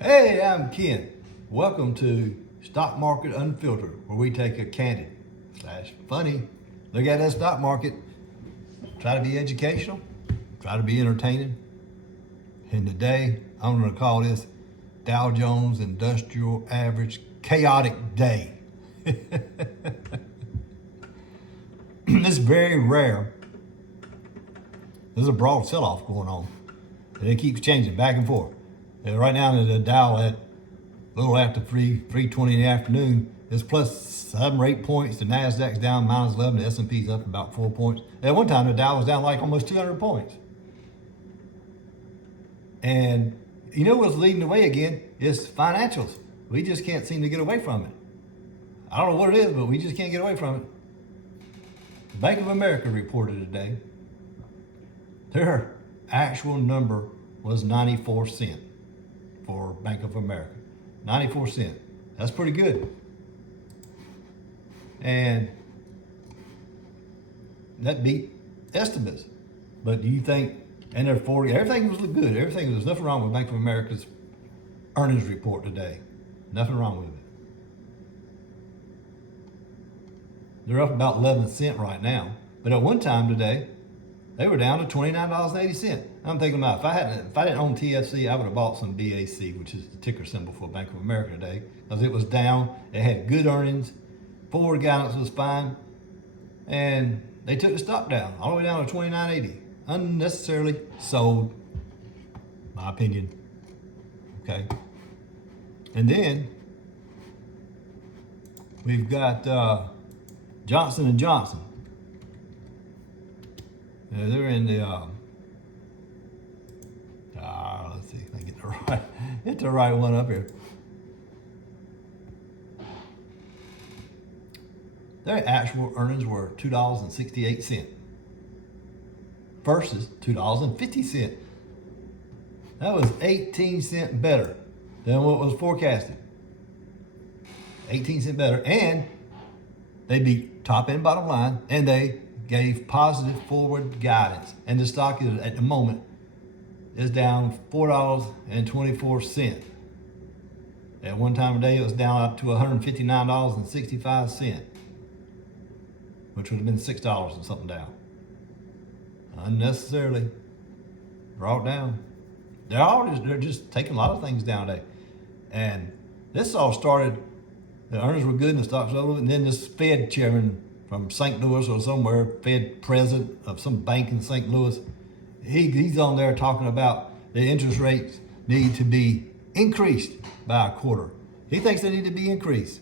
Hey, I'm Ken. Welcome to Stock Market Unfiltered, where we take a candid / funny look at that stock market, try to be educational, try to be entertaining. And today, I'm going to call this Dow Jones Industrial Average Chaotic Day. It's very rare. There's a broad sell-off going on, and it keeps changing back and forth. And right now, the Dow at a little after 3:20 in the afternoon is plus 7 or 8 points. The Nasdaq's down minus 11. The S&P's up about 4 points. At one time, the Dow was down like almost 200 points. And you know what's leading the way again? It's financials. We just can't seem to get away from it. I don't know what it is, but we just can't get away from it. Bank of America reported today their actual number was 94 cents for Bank of America. 94 cents. That's pretty good. And that beat estimates. But do you think, and they're 40, everything was good. There's nothing wrong with Bank of America's earnings report today. Nothing wrong with it. They're up about 11 cents right now. But at one time today, they were down to $29.80. I'm thinking about if I didn't own TFC, I would have bought some BAC, which is the ticker symbol for Bank of America today, because it was down. It had good earnings, forward guidance was fine, and they took the stock down all the way down to $29.80. Unnecessarily sold, my opinion. Okay, and then we've got Johnson and Johnson. They're in the, let's see if I get the right one up here. Their actual earnings were $2.68 versus $2.50. That was 18 cents better than what was forecasted. 18 cents better, and they beat top and bottom line, and they gave positive forward guidance, and the stock is at the moment is down $4.24. At one time a day, it was down up to $159.65, which would have been $6 and something down. Unnecessarily brought down. They're just taking a lot of things down today, and this all started. The earnings were good, and the stocks were over, and then this Fed chairman from St. Louis or somewhere, Fed president of some bank in St. Louis, he's on there talking about the interest rates need to be increased by a quarter. He thinks they need to be increased.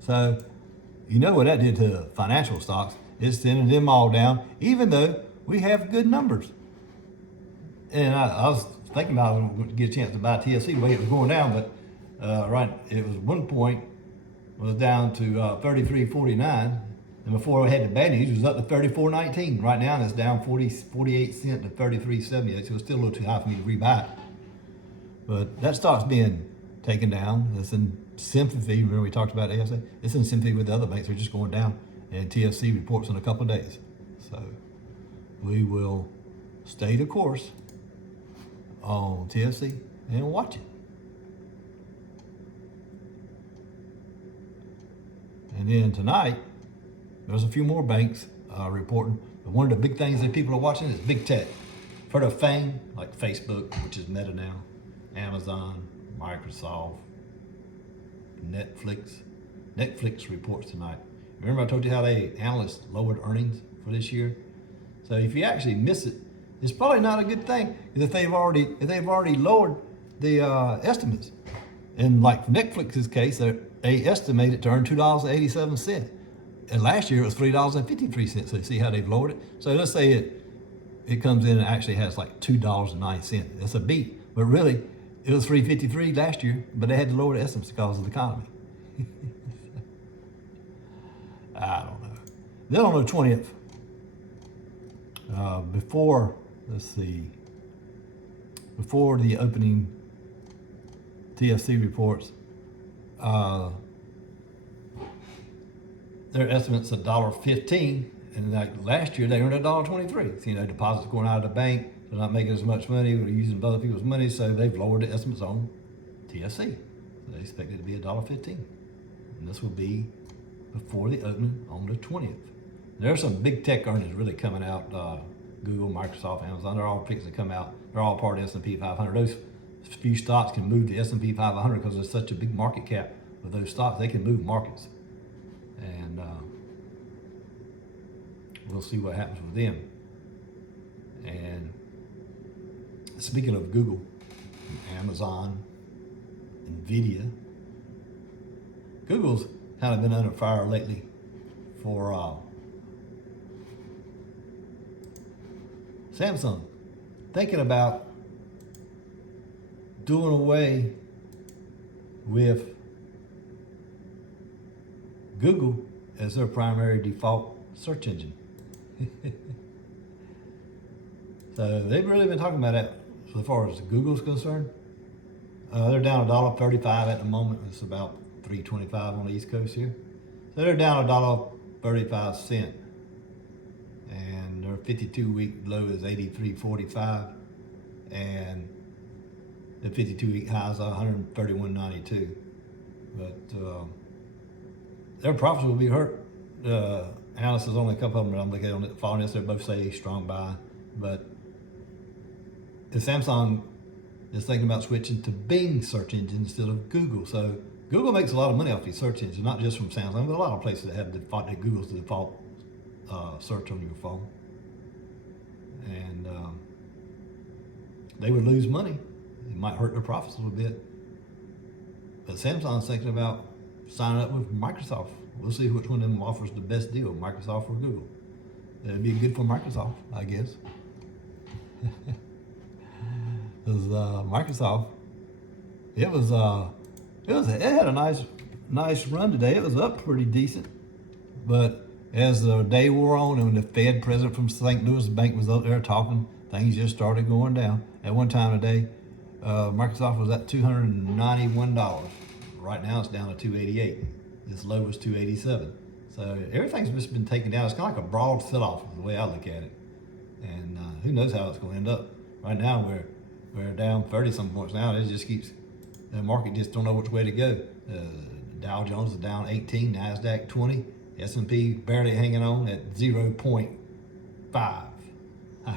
So, you know what that did to financial stocks? It's sending them all down, even though we have good numbers. And I was thinking about I was going to get a chance to buy TFC the way it was going down, but it was 1 point was down to 33.49, and before I had the bad news, it was up to 34.19. Right now, it's down 48 cents to 33.78, so it's still a little too high for me to rebuy it. But that stock's being taken down. It's in sympathy. Remember we talked about ASA? It's in sympathy with the other banks. They're just going down, and TFC reports in a couple of days. So we will stay the course on TFC and watch it. And then tonight, there's a few more banks reporting. But one of the big things that people are watching is big tech. Heard of FANG, like Facebook, which is Meta now, Amazon, Microsoft, Netflix. Netflix reports tonight. Remember I told you how they analysts lowered earnings for this year? So if you actually miss it, it's probably not a good thing if they've already lowered the estimates. In like Netflix's case, they estimate it to earn $2.87. And last year it was $3.53. So you see how they've lowered it? So let's say it comes in and actually has like $2.09. That's a beat. But really, it was $3.53 last year, but they had to lower the estimates because of the economy. I don't know. Then on the 20th, before the opening TFC reports, their estimates $1.15, and like last year they earned $1.23. So, deposits going out of the bank, they're not making as much money, they're using other people's money, so they've lowered the estimates on TSC. So they expect it to be $1.15. And this will be before the opening on the 20th. There are some big tech earnings really coming out. Google, Microsoft, Amazon, they're all fixing to come out. They're all part of the S&P 500. Those few stocks can move the S&P 500 because there's such a big market cap with those stocks. They can move markets. And we'll see what happens with them. And speaking of Google, Amazon, Nvidia, Google's kind of been under fire lately for Samsung thinking about doing away with Google as their primary default search engine. So they've really been talking about that so far as Google's concerned. They're down $1.35 at the moment. It's about $3.25 on the East Coast here. So they're down $1.35, and their 52-week low is 83.45, and the 52-week high is 131.92. But their profits will be hurt. Analysts, there's only a couple of them that I'm looking at on it. Following this, they both say strong buy, but the Samsung is thinking about switching to Bing search engine instead of Google. So Google makes a lot of money off these search engines, not just from Samsung, but a lot of places that have Google's the default search on your phone. And they would lose money. It might hurt their profits a little bit. But Samsung's thinking about signing up with Microsoft. We'll see which one of them offers the best deal, Microsoft or Google. It'd be good for Microsoft, I guess. Because Microsoft, it had a nice run today. It was up pretty decent, but as the day wore on and when the Fed president from St. Louis Bank was up there talking, things just started going down. At one time today, Microsoft was at $291. Right now it's down to $288. This low was $287. So everything's just been taken down. It's kind of like a broad sell-off is the way I look at it. And who knows how it's going to end up. Right now we're down 30-some points now. It just keeps, the market just don't know which way to go. Dow Jones is down 18, NASDAQ 20, S&P barely hanging on at 0.5, a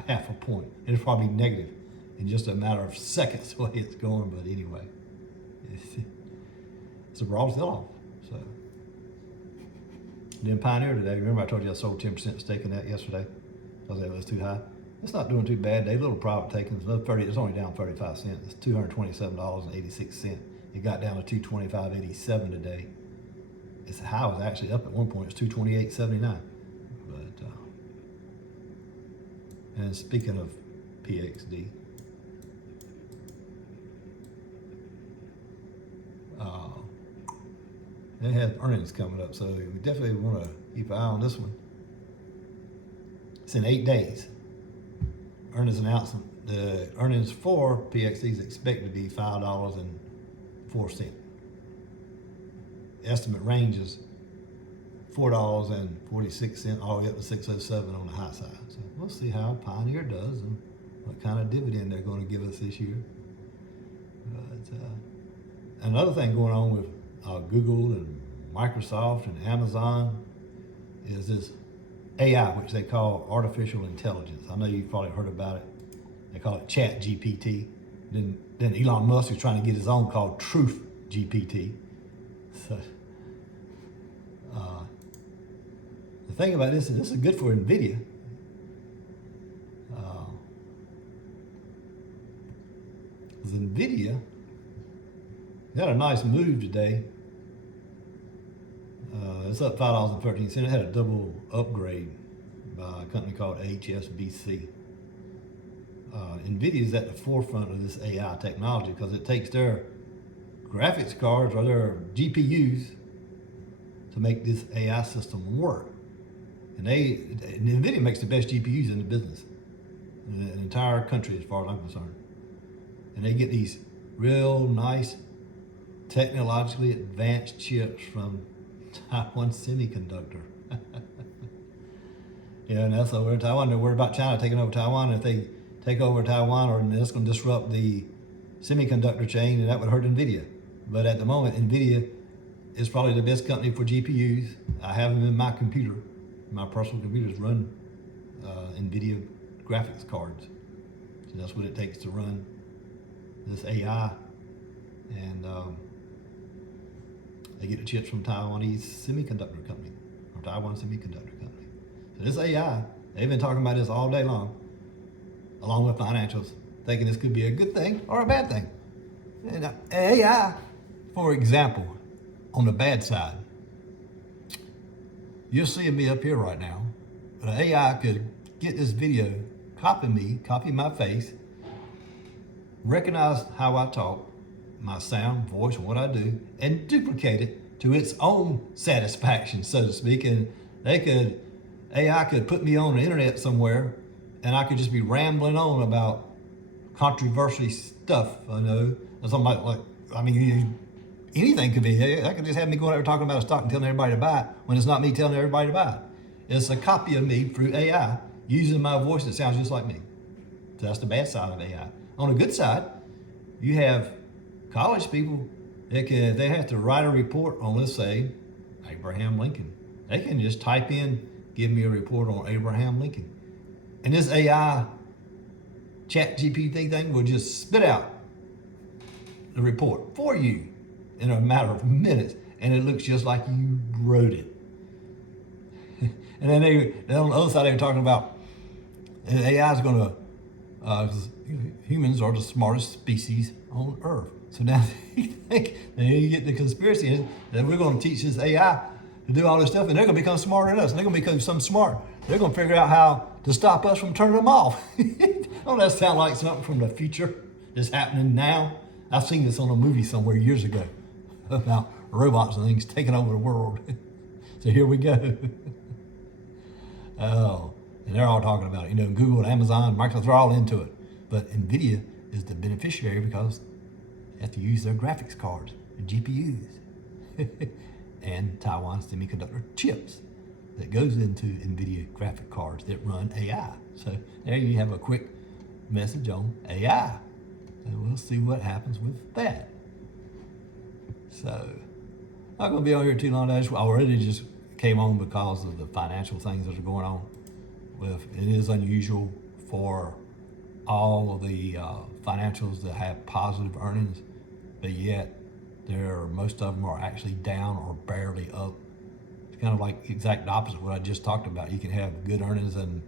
half a point. It'll probably be negative in just a matter of seconds the way it's going, but anyway, it's a broad sell-off. So, then Pioneer today, remember I told you I sold 10% stake in that yesterday because it was too high. It's not doing too bad. They little profit taking. It's only down 35 cents. It's $227.86. It got down to $225.87 today. Its high was actually up at one point. It's $228.79. But and speaking of PXD, they have earnings coming up, so we definitely want to keep an eye on this one. It's in 8 days. Earnings announcement. The earnings for PXD is expected to be $5.04. Estimate range is $4.46 all the way up to $6.07 on the high side. So we'll see how Pioneer does and what kind of dividend they're going to give us this year. But another thing going on with Google and Microsoft and Amazon is this AI, which they call artificial intelligence. I know you've probably heard about it. They call it Chat GPT. Then Elon Musk is trying to get his own called Truth GPT. So the thing about this is good for NVIDIA. NVIDIA got a nice move today. It's up $5.13. It had a double upgrade by a company called HSBC. NVIDIA is at the forefront of this AI technology because it takes their graphics cards or their GPUs to make this AI system work. And NVIDIA makes the best GPUs in the business, in the entire country as far as I'm concerned. And they get these real nice, technologically advanced chips from Taiwan Semiconductor. Yeah, and that's over in Taiwan. They're worried about China taking over Taiwan. And if they take over Taiwan, or that's going to disrupt the semiconductor chain, and that would hurt NVIDIA. But at the moment, NVIDIA is probably the best company for GPUs. I have them in my computer. My personal computers run NVIDIA graphics cards. So that's what it takes to run this AI. And they get the chips from Taiwanese semiconductor company, or Taiwan Semiconductor Company. So this AI, they've been talking about this all day long, along with financials, thinking this could be a good thing or a bad thing. And AI, for example, on the bad side, you're seeing me up here right now, but an AI could get this video, copy me, copy my face, recognize how I talk, my sound, voice, what I do, and duplicate it to its own satisfaction, so to speak. And AI could put me on the internet somewhere, and I could just be rambling on about controversial stuff. I know, something like I mean, anything could be. I could just have me going out there talking about a stock and telling everybody to buy it when it's not me telling everybody to buy it. It's a copy of me through AI using my voice that sounds just like me. So that's the bad side of AI. On the good side, you have college people that they have to write a report on, let's say, Abraham Lincoln. They can just type in, give me a report on Abraham Lincoln. And this AI chat GPT thing will just spit out the report for you in a matter of minutes. And it looks just like you wrote it. And then on the other side, they were talking about AI is going to, humans are the smartest species on Earth. So now you get the conspiracy that we're going to teach this AI to do all this stuff, and they're going to become smarter than us. And they're going to become some smart. They're going to figure out how to stop us from turning them off. Don't that sound like something from the future that's happening now? I've seen this on a movie somewhere years ago about robots and things taking over the world. So here we go. Oh, and they're all talking about it. Google and Amazon, Microsoft, they're all into it. But NVIDIA is the beneficiary because they have to use their graphics cards, the GPUs, and Taiwan Semiconductor chips that goes into NVIDIA graphic cards that run AI. So there you have a quick message on AI. And we'll see what happens with that. So, not going to be on here too long. I already just came on because of the financial things that are going on. It is unusual for all of the financials that have positive earnings, but yet most of them are actually down or barely up. It's kind of like exact opposite of what I just talked about. You can have good earnings and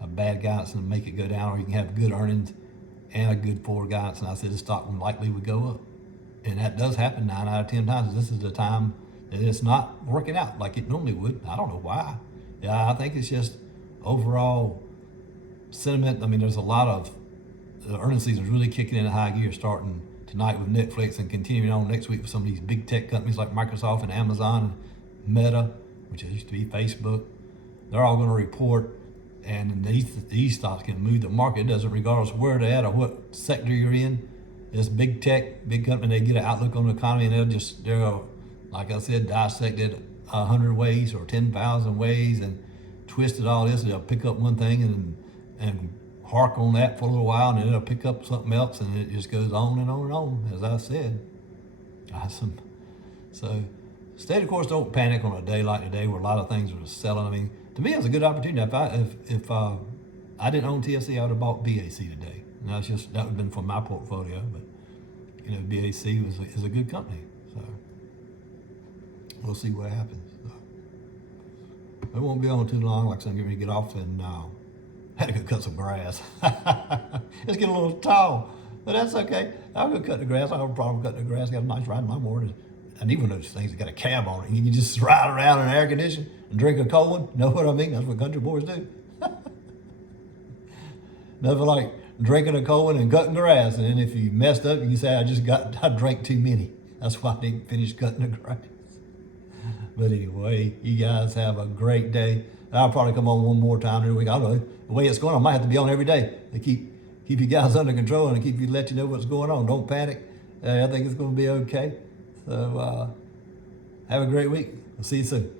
a bad guidance and make it go down, or you can have good earnings and a good forward guidance, and I said the stock likely would go up. And that does happen 9 out of 10 times. This is the time that it's not working out like it normally would. I don't know why. Yeah, I think it's just overall sentiment. I mean, there's a lot of, the earnings season is really kicking in a high gear, starting tonight with Netflix and continuing on next week with some of these big tech companies like Microsoft and Amazon and Meta, which used to be Facebook. They're all going to report, and these stocks can move the market. It doesn't, regardless of where they're at or what sector you're in. This big tech, big company, they get an outlook on the economy, and they'll, like I said, dissect it 100 ways or 10,000 ways and twist it all this. They'll pick up one thing and hark on that for a little while, and then it'll pick up something else, and it just goes on and on and on, as I said. Awesome. So stay the course, don't panic on a day like today where a lot of things are selling. I mean, to me, it was a good opportunity. If I didn't own TFC, I would have bought BAC today. And that would have been for my portfolio, but BAC is a good company. So we'll see what happens. So, it won't be on too long. Like I said, I'm getting ready to get off, and had to go cut some grass. It's getting a little tall, but that's okay. I'll go cut the grass. I don't have a problem cutting the grass. Got a nice riding lawnmower. I need one of those things that got a cab on it. You can just ride around in air conditioning and drink a cold one. Know what I mean? That's what country boys do. Nothing like drinking a cold one and cutting grass. And then if you messed up, you can say, I drank too many. That's why I didn't finish cutting the grass. But anyway, you guys have a great day. I'll probably come on one more time every week. I don't know. The way it's going, I might have to be on every day to keep you guys under control and let you know what's going on. Don't panic. I think it's going to be okay. So have a great week. We'll see you soon.